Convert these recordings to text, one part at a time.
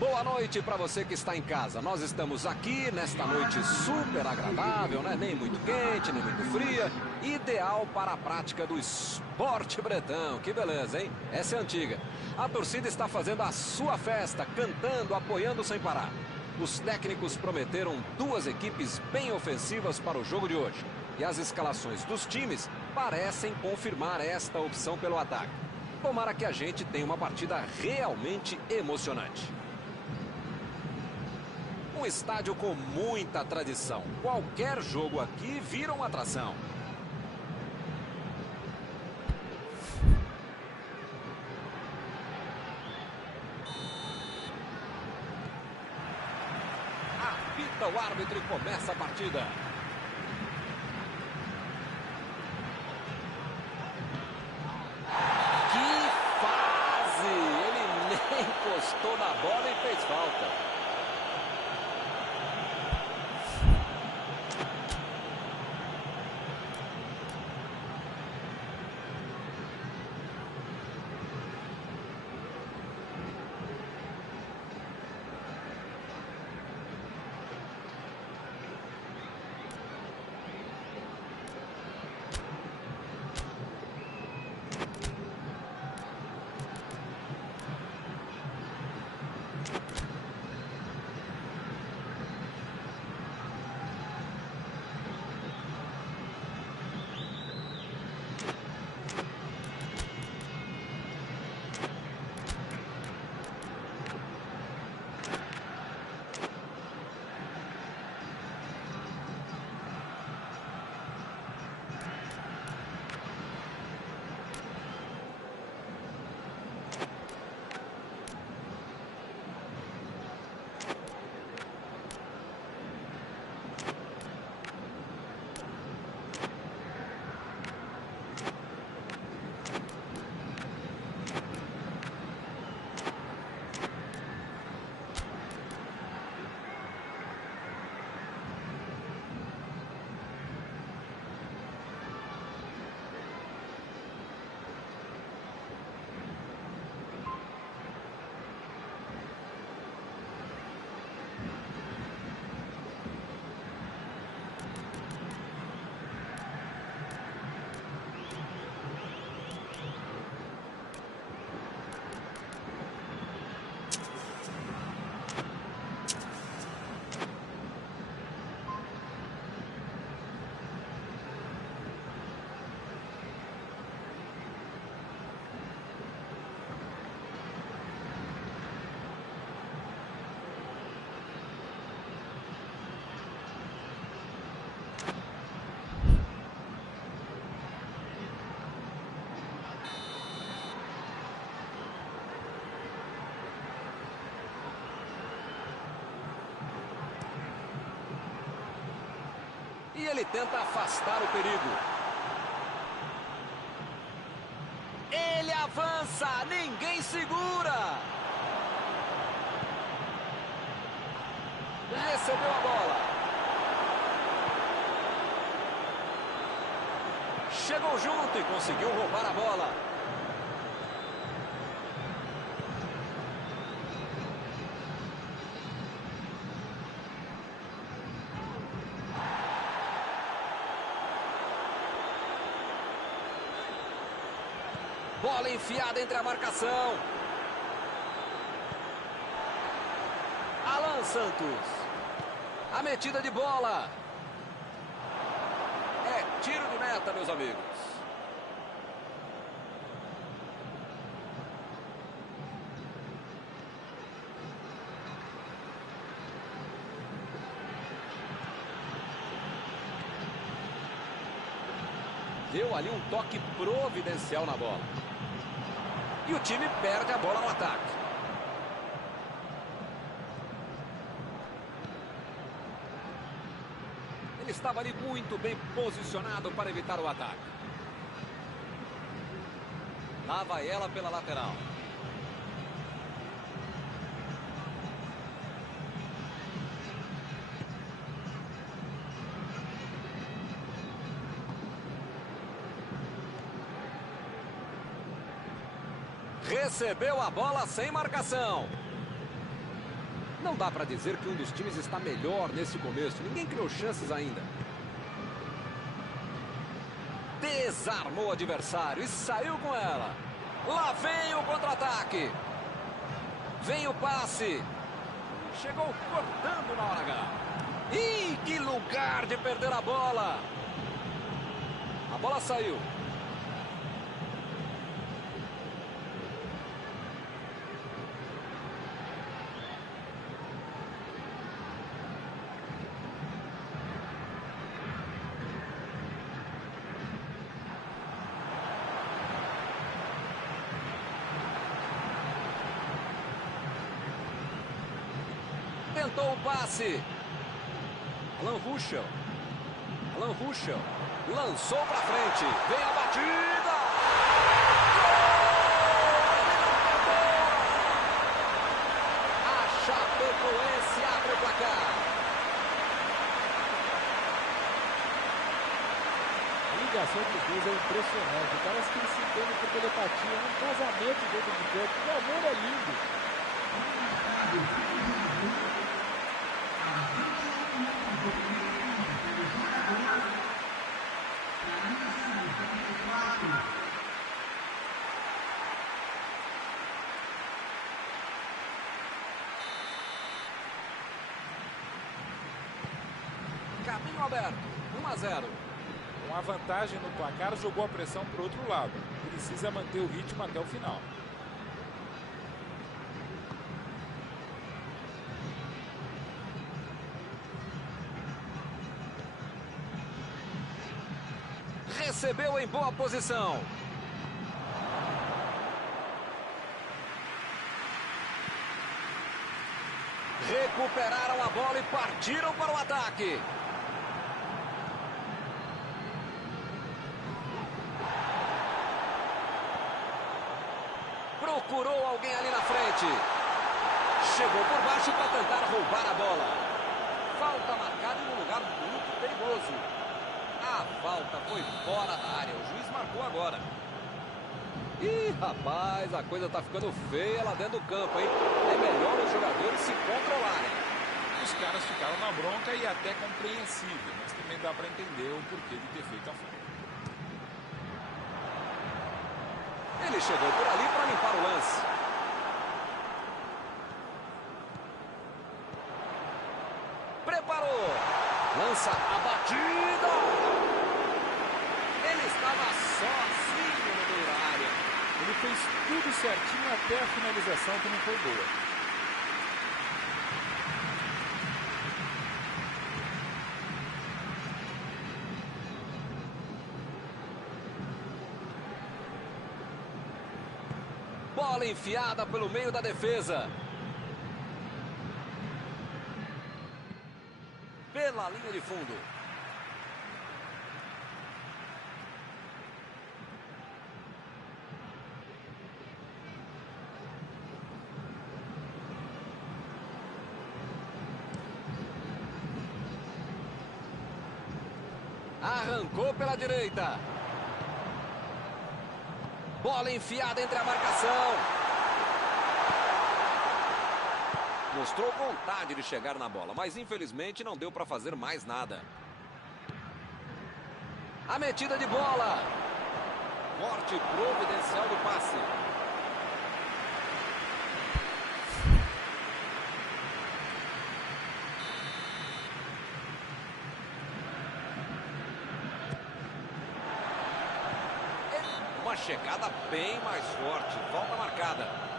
Boa noite para você que está em casa. Nós estamos aqui nesta noite super agradável, né? Nem muito quente, nem muito fria. Ideal para a prática do esporte bretão. Que beleza, hein? Essa é antiga. A torcida está fazendo a sua festa, cantando, apoiando sem parar. Os técnicos prometeram duas equipes bem ofensivas para o jogo de hoje. E as escalações dos times parecem confirmar esta opção pelo ataque. Tomara que a gente tenha uma partida realmente emocionante. Um estádio com muita tradição. Qualquer jogo aqui vira uma atração. Apita o árbitro e começa a partida. Que fase! Ele nem encostou na bola e fez falta. E ele tenta afastar o perigo. Ele avança, ninguém segura. Recebeu a bola. Chegou junto e conseguiu roubar a bola. Bola enfiada entre a marcação. Alan Santos. A metida de bola. É tiro de meta, meus amigos. Deu ali um toque providencial na bola. E o time perde a bola no ataque. Ele estava ali muito bem posicionado para evitar o ataque. Lá vai ela pela lateral. Recebeu a bola sem marcação. Não dá para dizer que um dos times está melhor nesse começo. Ninguém criou chances ainda. Desarmou o adversário e saiu com ela. Lá vem o contra-ataque. Vem o passe. Chegou cortando na hora H. Ih, que lugar de perder a bola. A bola saiu. Tentou o passe. Alan Ruschel. Lançou para frente. Vem a batida. A Chapecoense abre o placar. A ligação dos dois é impressionante. Parece que eles se entendem por telepatia. É um casamento dentro de campo. O amor é lindo. Caminho aberto, 1-0. Com a vantagem no placar, jogou a pressão para o outro lado. Precisa manter o ritmo até o final. Recebeu em boa posição. Recuperaram a bola e partiram para o ataque. Procurou alguém ali na frente. Chegou por baixo para tentar roubar a bola. Falta marcada em um lugar muito perigoso. A falta foi fora da área. O juiz marcou agora. Ih, rapaz, a coisa tá ficando feia lá dentro do campo, hein? É melhor os jogadores se controlarem. Os caras ficaram na bronca e até compreensível, mas também dá para entender o porquê de ter feito a falta. Ele chegou por ali para limpar o lance. Preparou. Lança a batida. Ele estava sozinho no meio da área. Ele fez tudo certinho até a finalização, que não foi boa. Bola enfiada pelo meio da defesa. Pela linha de fundo. Arrancou pela direita. Bola enfiada entre a marcação. Mostrou vontade de chegar na bola, mas infelizmente não deu para fazer mais nada. A metida de bola. Corte providencial do passe. Uma chegada bem mais forte. Falta marcada.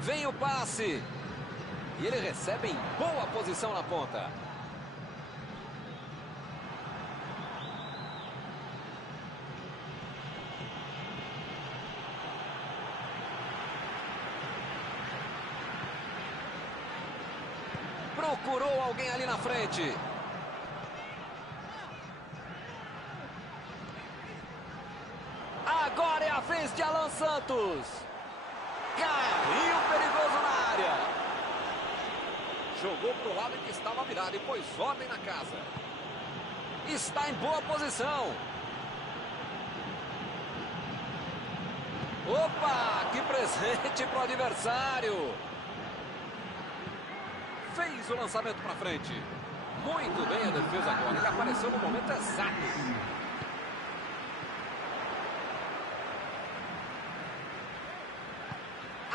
Vem o passe. E ele recebe em boa posição na ponta. Procurou alguém ali na frente. Agora é a vez de Alan Santos. Carrinho perigoso na área. Jogou para o lado em que estava virado e pôs ordem na casa. Está em boa posição. Opa, que presente para o adversário. Fez o lançamento para frente. Muito bem a defesa agora. Ele apareceu no momento exato.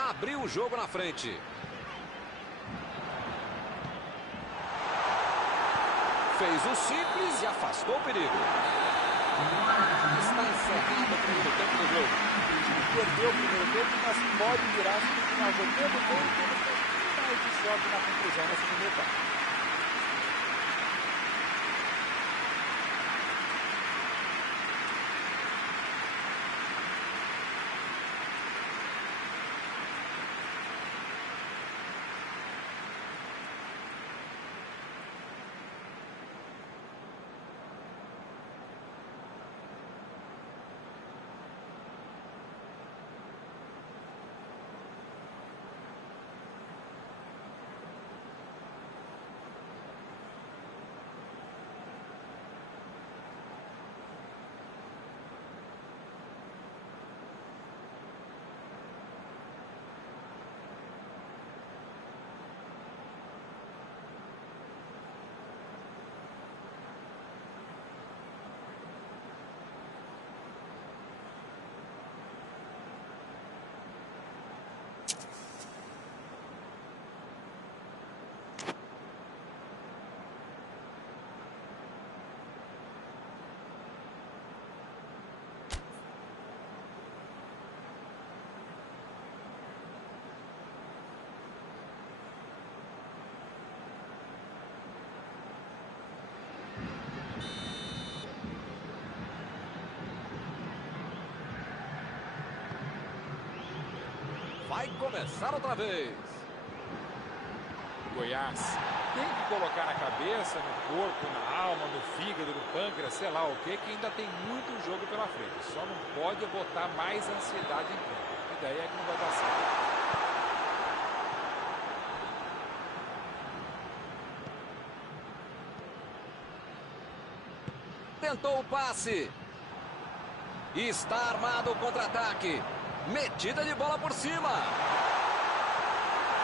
Abriu o jogo na frente. Fez o simples e afastou o perigo. Está encerrado o primeiro tempo do jogo. Perdeu o primeiro tempo, mas pode virar se continuar jogando bem e tendo um pouquinho mais de sorte na conclusão nessa primeira etapa. Vai começar outra vez. Goiás tem que colocar na cabeça, no corpo, na alma, no fígado, no pâncreas, sei lá o que ainda tem muito jogo pela frente. Só não pode botar mais ansiedade em campo. E daí é que não vai dar certo. Tentou o passe. Está armado o contra-ataque. Metida de bola por cima.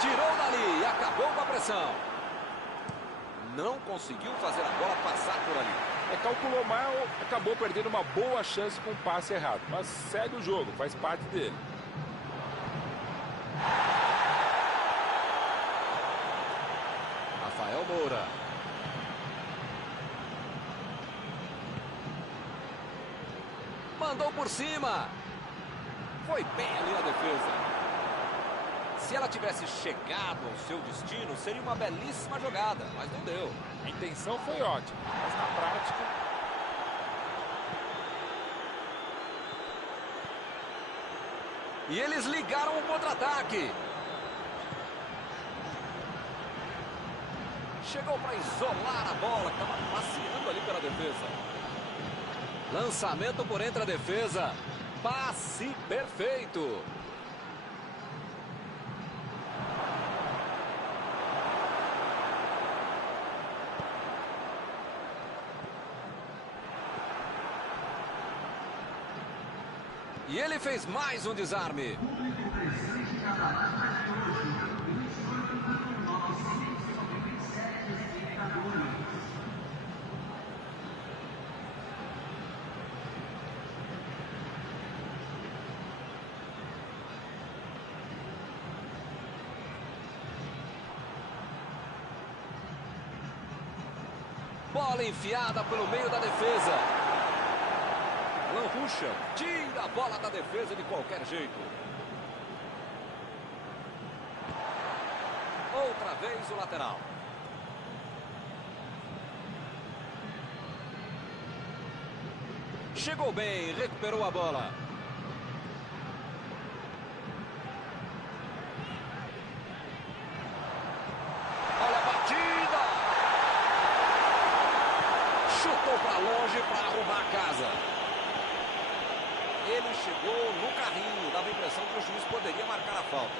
Tirou dali e acabou com a pressão. Não conseguiu fazer a bola passar por ali. Calculou mal, acabou perdendo uma boa chance com o passe errado. Mas segue o jogo, faz parte dele. Rafael Moura. Mandou por cima. Foi bem ali na defesa. Se ela tivesse chegado ao seu destino, seria uma belíssima jogada, mas não deu. A intenção foi ótima, mas na prática... E eles ligaram o contra-ataque. Chegou para isolar a bola, que estava passeando ali pela defesa. Lançamento por entre a defesa. Passe perfeito. E ele fez mais um desarme. Bola enfiada pelo meio da defesa. Lanrucha tira a bola da defesa de qualquer jeito. Outra vez o lateral. Chegou bem, recuperou a bola. Olha a batida. Chutou para longe para arrumar a casa. Ele chegou no carrinho, dava a impressão que o juiz poderia marcar a falta. falta.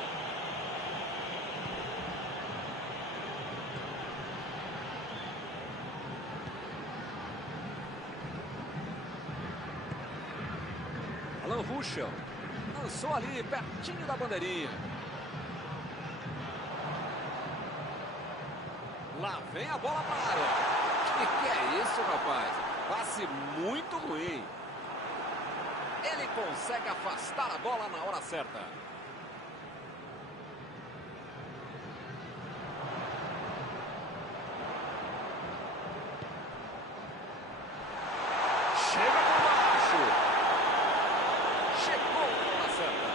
Alan Ruschel lançou ali pertinho da bandeirinha. Lá vem a bola para a área. Que é isso, rapaz? Passe muito ruim. Ele consegue afastar a bola na hora certa. Chega por baixo. Chegou na hora certa.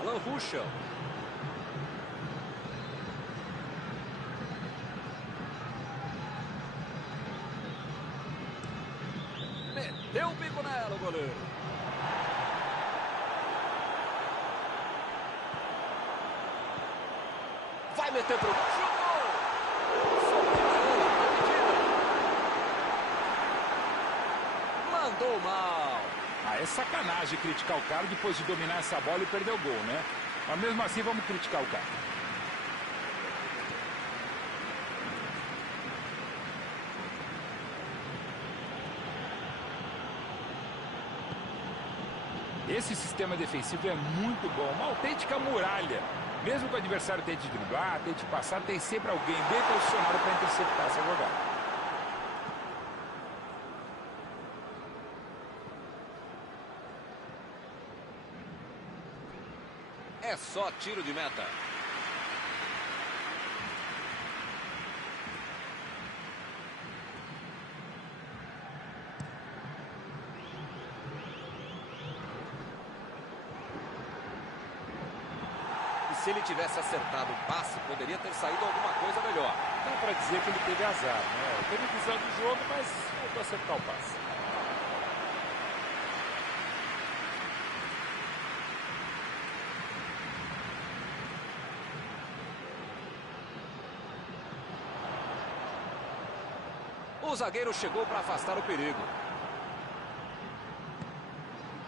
Alan Ruschel. Meteu o bico nela, o goleiro. Vai meter pro gol. Mandou mal. Ah, é sacanagem criticar o cara depois de dominar essa bola e perder o gol, né? Mas mesmo assim vamos criticar o cara. Esse sistema defensivo é muito bom, uma autêntica muralha. Mesmo que o adversário tente driblar, tente passar, tem sempre alguém bem posicionado para interceptar essa jogada. É só tiro de meta. E se ele tivesse acertado o passe, poderia ter saído alguma coisa melhor. Dá para dizer que ele teve azar, né? Teve visão do jogo, mas faltou acertar o passe. O zagueiro chegou para afastar o perigo.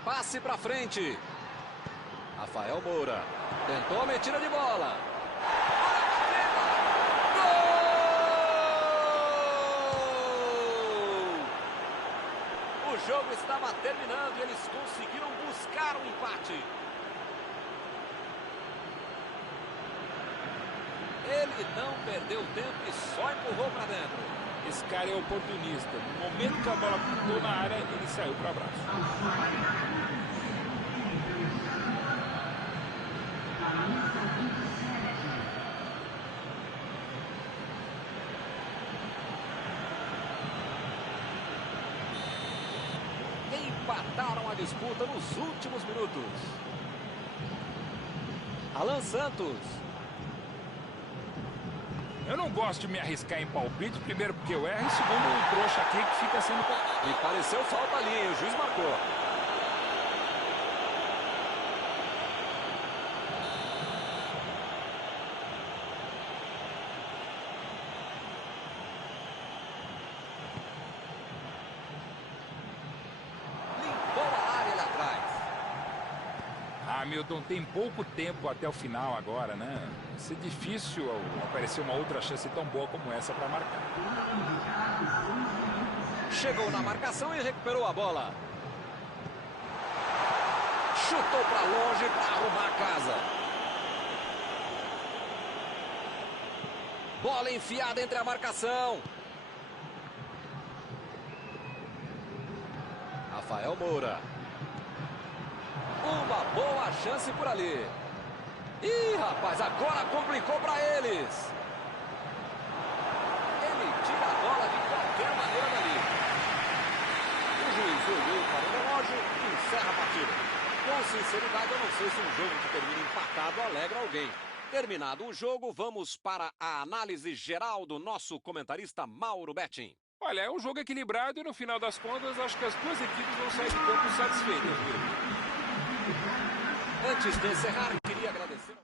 Passe para frente. Rafael Moura. Tentou a metida de bola. Gol! O jogo estava terminando e eles conseguiram buscar um empate. Ele não perdeu tempo e só empurrou para dentro. Esse cara é oportunista. No momento que a bola pintou na área, ele saiu para o abraço. Empataram a disputa nos últimos minutos. Alan Santos. Eu não gosto de me arriscar em palpite, primeiro porque eu erro, e segundo o trouxa aqui que fica sendo... Me pareceu falta ali, hein? O juiz marcou. Limpou a área lá atrás. Hamilton tem pouco tempo até o final agora, né? Vai ser difícil aparecer uma outra chance tão boa como essa para marcar. Chegou na marcação e recuperou a bola. Chutou para longe para arrumar a casa. Bola enfiada entre a marcação. Rafael Moura. Uma boa chance por ali. Ih, rapaz, agora complicou para eles. Ele tira a bola de qualquer maneira dali. O juiz olhou para o relógio e encerra a partida. Com sinceridade, eu não sei se um jogo que termina empatado alegra alguém. Terminado o jogo, vamos para a análise geral do nosso comentarista Mauro Betting. Olha, é um jogo equilibrado e no final das contas, acho que as duas equipes vão sair de campo satisfeitas, viu? Antes de encerrar, queria agradecer...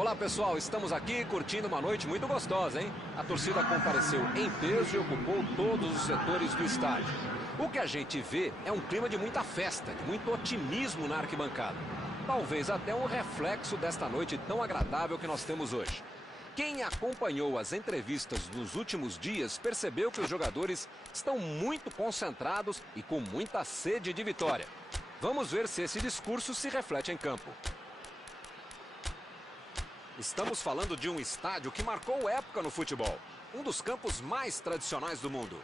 Olá pessoal, estamos aqui curtindo uma noite muito gostosa, hein? A torcida compareceu em peso e ocupou todos os setores do estádio. O que a gente vê é um clima de muita festa, de muito otimismo na arquibancada. Talvez até um reflexo desta noite tão agradável que nós temos hoje. Quem acompanhou as entrevistas nos últimos dias percebeu que os jogadores estão muito concentrados e com muita sede de vitória. Vamos ver se esse discurso se reflete em campo. Estamos falando de um estádio que marcou época no futebol. Um dos campos mais tradicionais do mundo.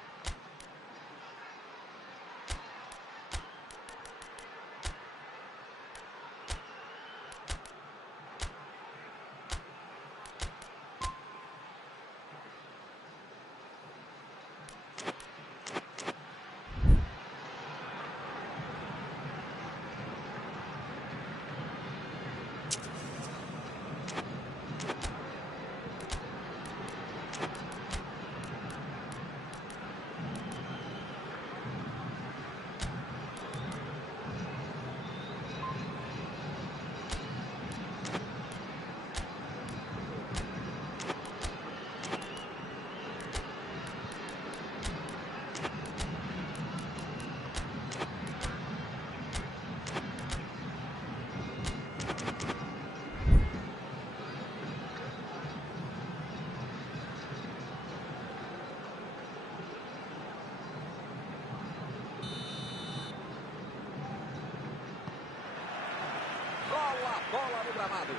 Bola no gramado.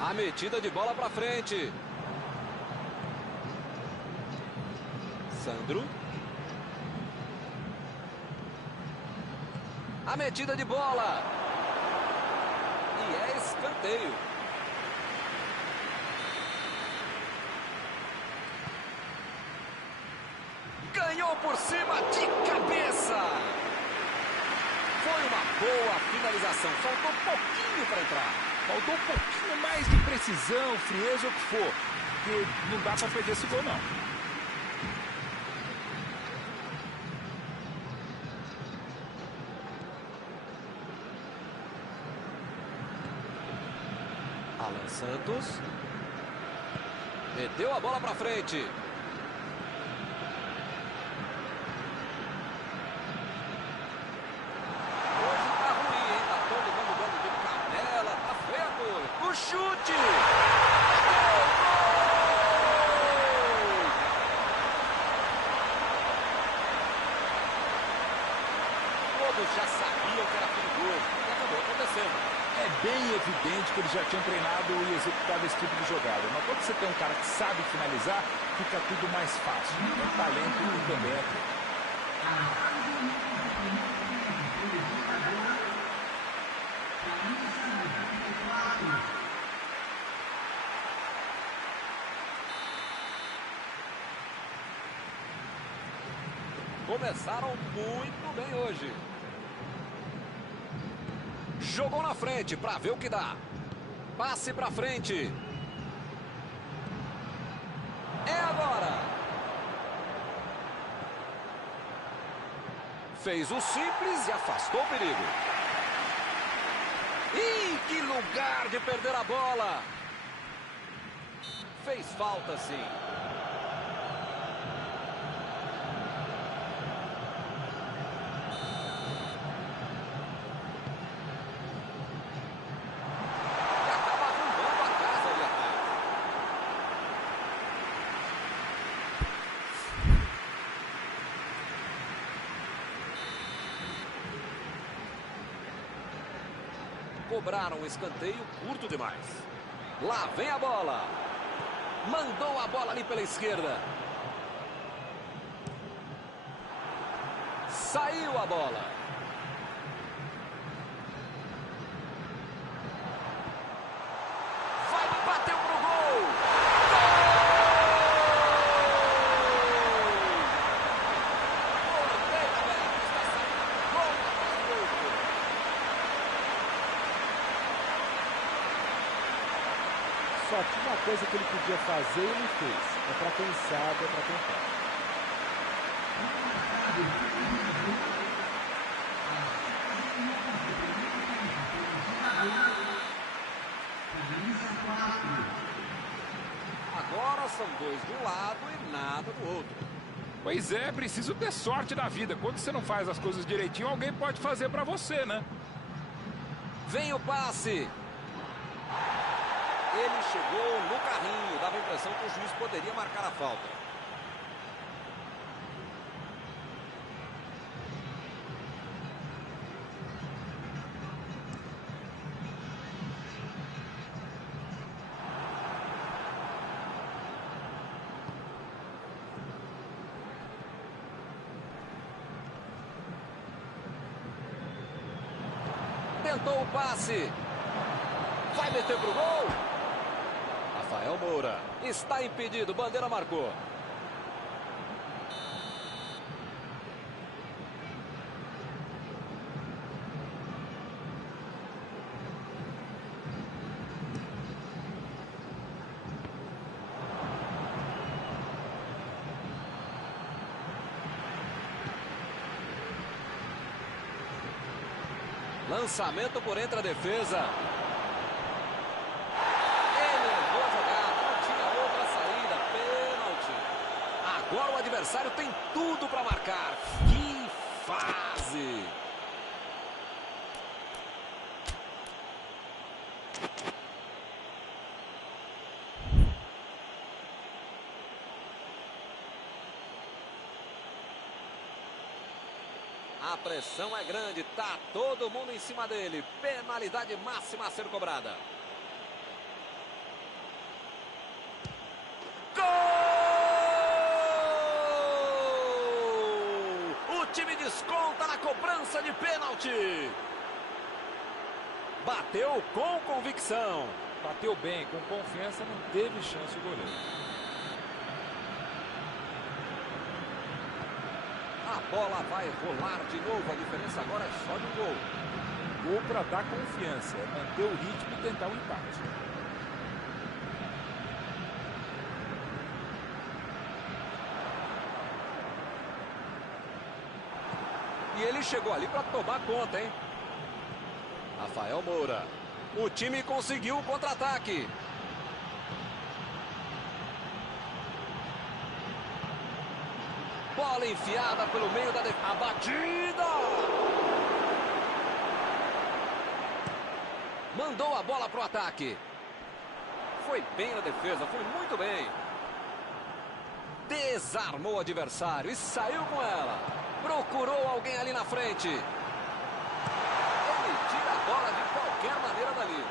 A metida de bola para frente. Sandro. A metida de bola. E é escanteio. Ganhou por cima de cabeça. Foi uma boa finalização. Faltou um pouquinho para entrar. Faltou um pouquinho mais de precisão, frieza ou o que for. Porque não dá para perder esse gol, não. Alan Santos. Meteu a bola para frente. Chute! Todos já sabiam que era perigoso e acabou acontecendo. É bem evidente que eles já tinham treinado e executado esse tipo de jogada. Mas quando você tem um cara que sabe finalizar, fica tudo mais fácil. É talento e também é treino. começaram muito bem hoje. Jogou na frente para ver o que dá. Passe para frente. É agora. Fez o simples e afastou o perigo. Ih, que lugar de perder a bola. Fez falta, sim. Cobraram um escanteio curto demais. Lá vem a bola. Mandou a bola ali pela esquerda. Saiu a bola. Vai, bateu pro gol. Porteiro aberto, está saindo gol atrás do outro. Só tinha uma coisa que ele podia fazer e ele fez. É para quem sabe, é para quem pode. Agora são dois de um lado e nada do outro. Pois é, preciso ter sorte na vida. Quando você não faz as coisas direitinho, alguém pode fazer pra você, né? Vem o passe. Ele chegou no carrinho. Dava a impressão que o juiz poderia marcar a falta. Tentou o passe. Vai meter pro gol. Rafael Moura está impedido. Bandeira marcou. Lançamento por entre a defesa. Ele levou a jogada, não tinha outra saída. Pênalti. Agora o adversário tem tudo para marcar. Que fase! A pressão é grande, tá todo mundo em cima dele. Penalidade máxima a ser cobrada. Gol! O time desconta na cobrança de pênalti. Bateu com convicção. Bateu bem, com confiança, não teve chance o goleiro. A bola vai rolar de novo. A diferença agora é só de um gol. Gol para dar confiança, é manter o ritmo e tentar um empate. E ele chegou ali para tomar conta, hein? Rafael Moura. O time conseguiu o contra-ataque. Bola enfiada pelo meio da defesa. A batida! Mandou a bola para o ataque. Foi bem na defesa, foi muito bem. Desarmou o adversário e saiu com ela. Procurou alguém ali na frente. Ele tira a bola de qualquer maneira dali.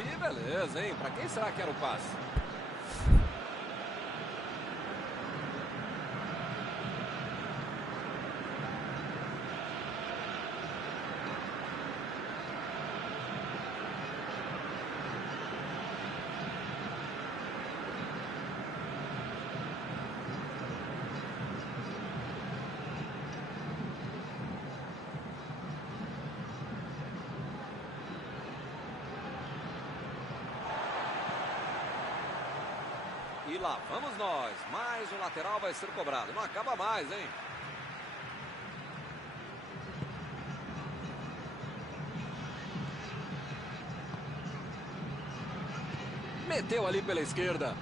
Que beleza, hein? Para quem será que era o passe? E lá vamos nós. Mais um lateral vai ser cobrado. Não acaba mais, hein? Meteu ali pela esquerda.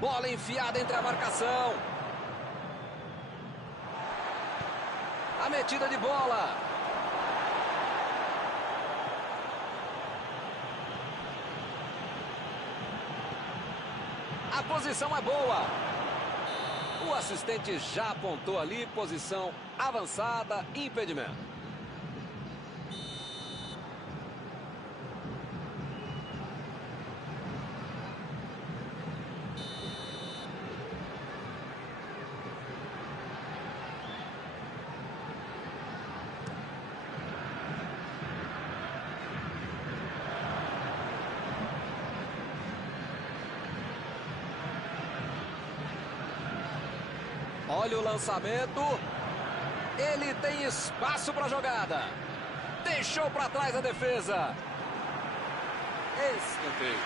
Bola enfiada entre a marcação. A metida de bola. A posição é boa. O assistente já apontou ali, posição avançada, impedimento. Olha o lançamento. Ele tem espaço para a jogada. Deixou para trás a defesa. Escanteio.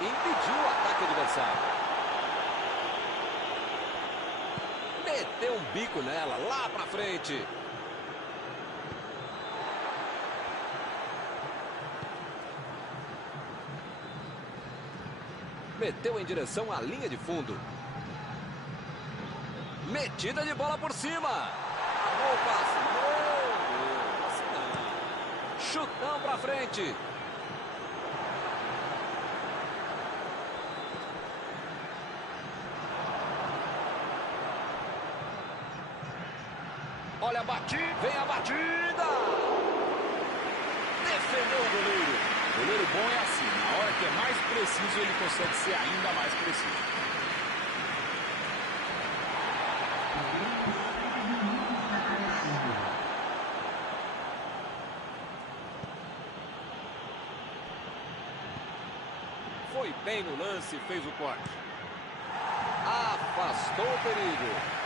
Impediu o ataque adversário. Meteu um bico nela, lá para frente. Meteu em direção à linha de fundo. Metida de bola por cima. Amou o passe. Meu Deus. Chutão pra frente. Olha a batida. Vem a batida. Defendeu o goleiro. Goleiro bom é assim, na hora que é mais preciso, ele consegue ser ainda mais preciso. Foi bem no lance, fez o corte. Afastou o perigo.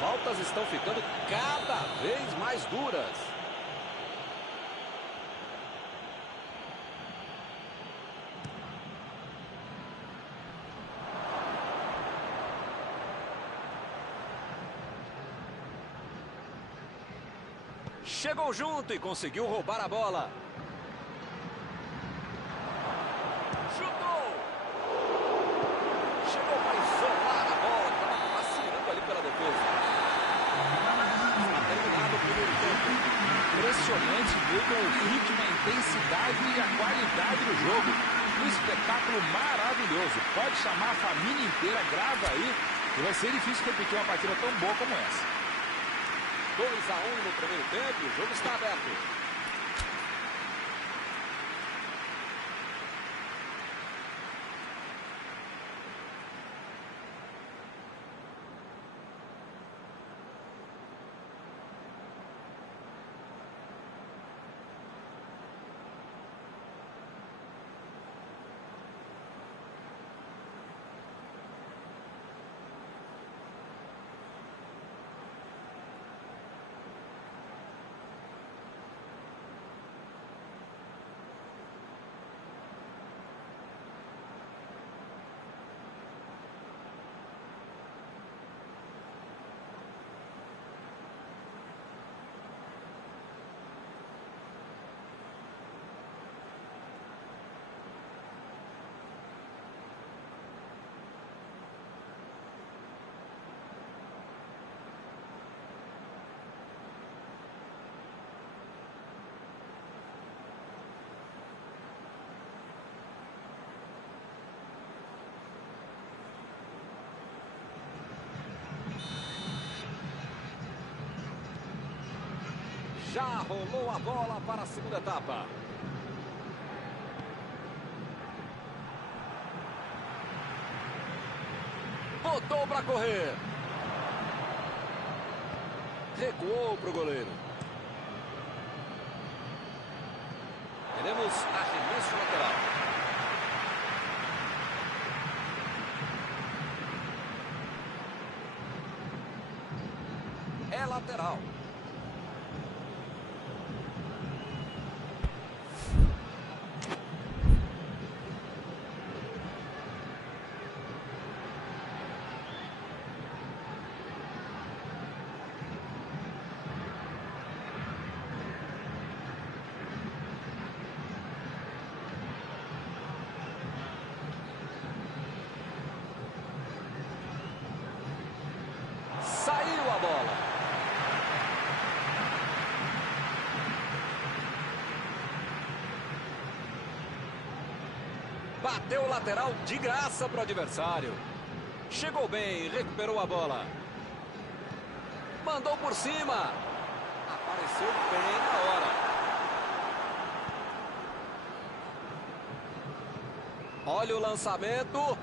Faltas estão ficando cada vez mais duras. Chegou junto e conseguiu roubar a bola. Chutou. Chegou para isolar a bola, que estava passeando ali pela defesa. Terminado o primeiro tempo. Impressionante ver com o ritmo, a intensidade e a qualidade do jogo. Um espetáculo maravilhoso. Pode chamar a família inteira, grava aí, e vai ser difícil repetir uma partida tão boa como essa. 2-1 no primeiro tempo, o jogo está aberto. Já rolou a bola para a segunda etapa. Botou para correr. Recuou para o goleiro. Teremos arremesso lateral. É lateral. Saiu a bola. Bateu o lateral de graça para o adversário. Chegou bem, recuperou a bola. Mandou por cima. Apareceu bem na hora. Olha o lançamento.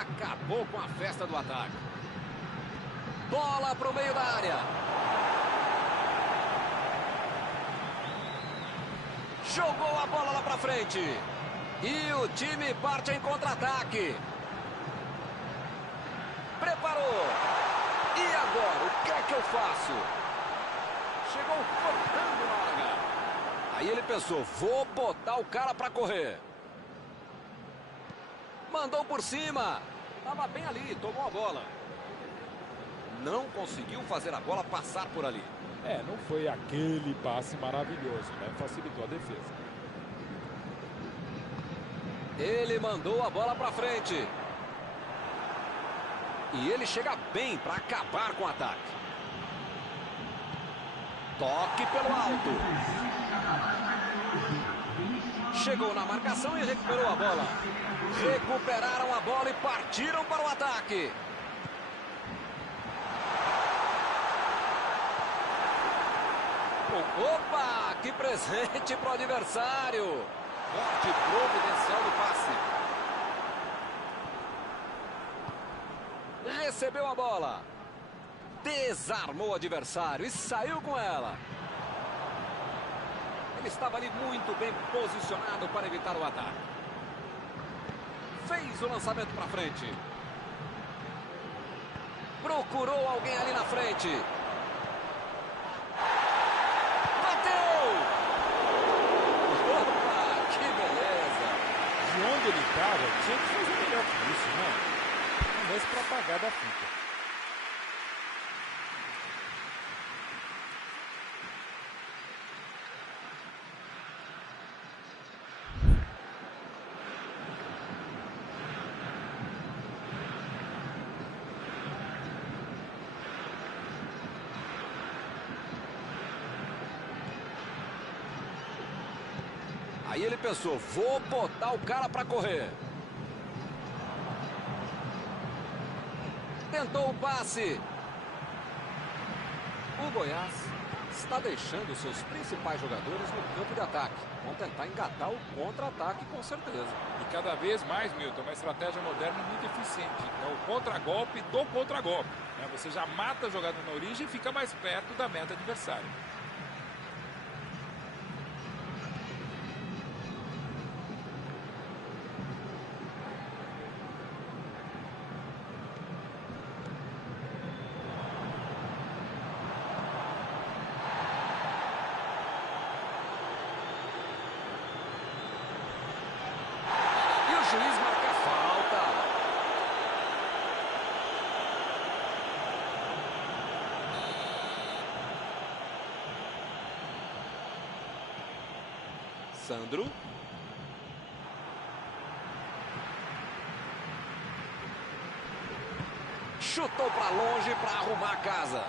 Acabou com a festa do ataque. Bola para o meio da área. Jogou a bola lá para frente. E o time parte em contra-ataque. Preparou. E agora, o que é que eu faço? Chegou cortando na hora H. Aí ele pensou, vou botar o cara para correr. Mandou por cima. Estava bem ali, tomou a bola. Não conseguiu fazer a bola passar por ali. Não foi aquele passe maravilhoso, né? Facilitou a defesa. Ele mandou a bola para frente. E ele chega bem para acabar com o ataque. Toque pelo alto. Chegou na marcação e recuperou a bola. Recuperaram a bola e partiram para o ataque. Opa, que presente para o adversário. Corte providencial do passe. Recebeu a bola. Desarmou o adversário e saiu com ela. Ele estava ali muito bem posicionado para evitar o ataque. Fez o lançamento para frente. Procurou alguém ali na frente. Bateu! Opa, que beleza! De onde ele estava, tinha que fazer melhor que isso, né? Um lance para apagar da fita. Aí ele pensou, vou botar o cara para correr. Tentou o passe. O Goiás está deixando seus principais jogadores no campo de ataque. Vão tentar engatar o contra-ataque com certeza. E cada vez mais, Milton, uma estratégia moderna muito eficiente. É o contra-golpe do contra-golpe. Você já mata a jogada na origem e fica mais perto da meta adversária. O juiz marca falta. Sandro. Chutou para longe para arrumar a casa.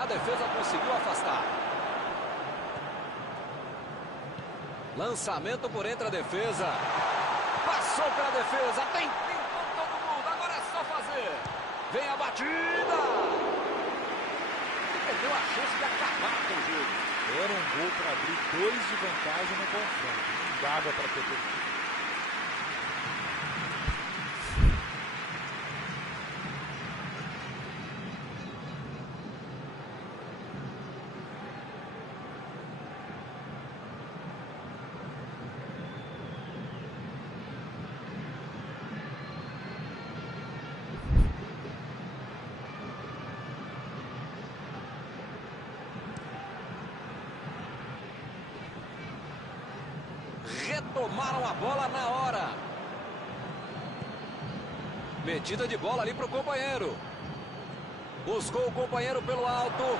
A defesa conseguiu afastar. Lançamento por entre a defesa. Passou pela defesa. Tem tempo todo mundo. Agora é só fazer. Vem a batida. E perdeu a chance de acabar com o jogo. Era um gol para abrir 2 de vantagem no confronto. Não dava para ter perdido. Retomaram a bola na hora. Metida de bola ali para o companheiro. Buscou o companheiro pelo alto.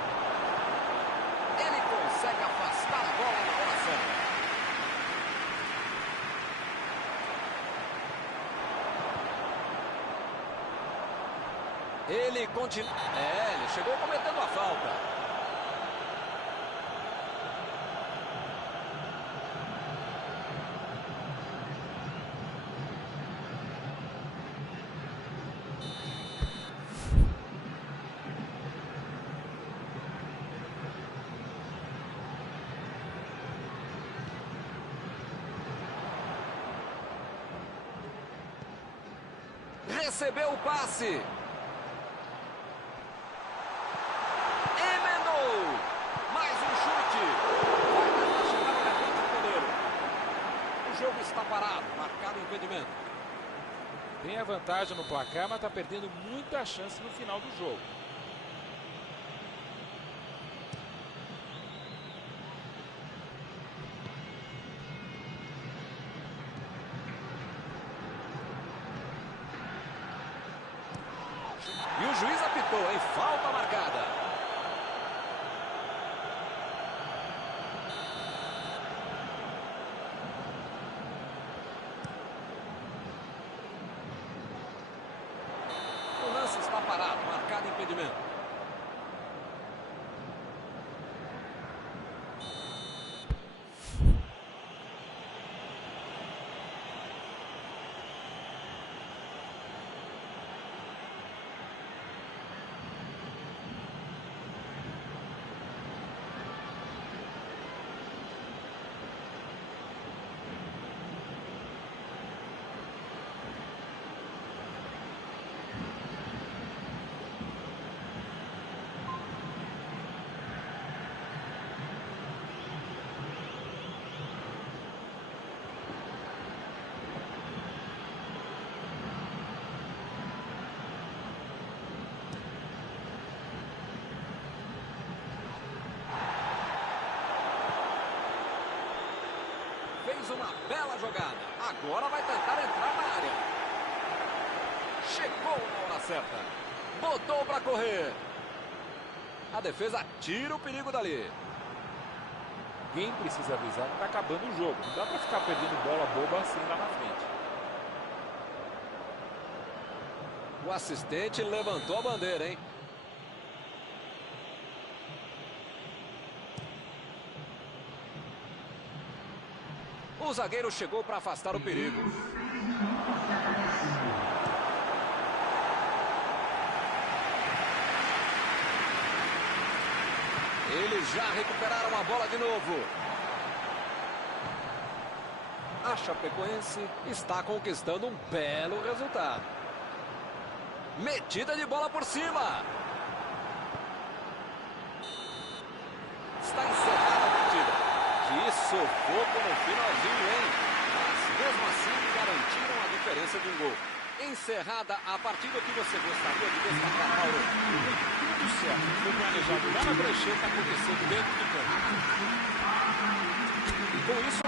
Ele consegue afastar a bola na hora certa. Ele continua. Ele chegou cometendo a falta. Recebeu o passe. Emendou. Mais um chute. Vai tentar chegar na frente do goleiro. O jogo está parado. Marcado o impedimento. Tem a vantagem no placar, mas está perdendo muita chance no final do jogo. E o juiz apitou, hein? Falta marcada. O lance está parado, marcado impedimento. Fez uma bela jogada. Agora vai tentar entrar na área. Chegou na hora certa. Botou para correr. A defesa tira o perigo dali. Quem precisa avisar que está acabando o jogo. Não dá para ficar perdendo bola boba assim lá na frente. O assistente levantou a bandeira, hein? O zagueiro chegou para afastar o perigo. Eles já recuperaram a bola de novo. A Chapecoense está conquistando um belo resultado. Metida de bola por cima. Está encerrada a partida. Que sufoco no finalzinho, hein? Mas mesmo assim garantiram a diferença de um gol. Encerrada a partida, que você gostaria de destacar, Mauro? Tudo certo. Foi planejado lá na prancheta, acontecendo dentro do campo. E com isso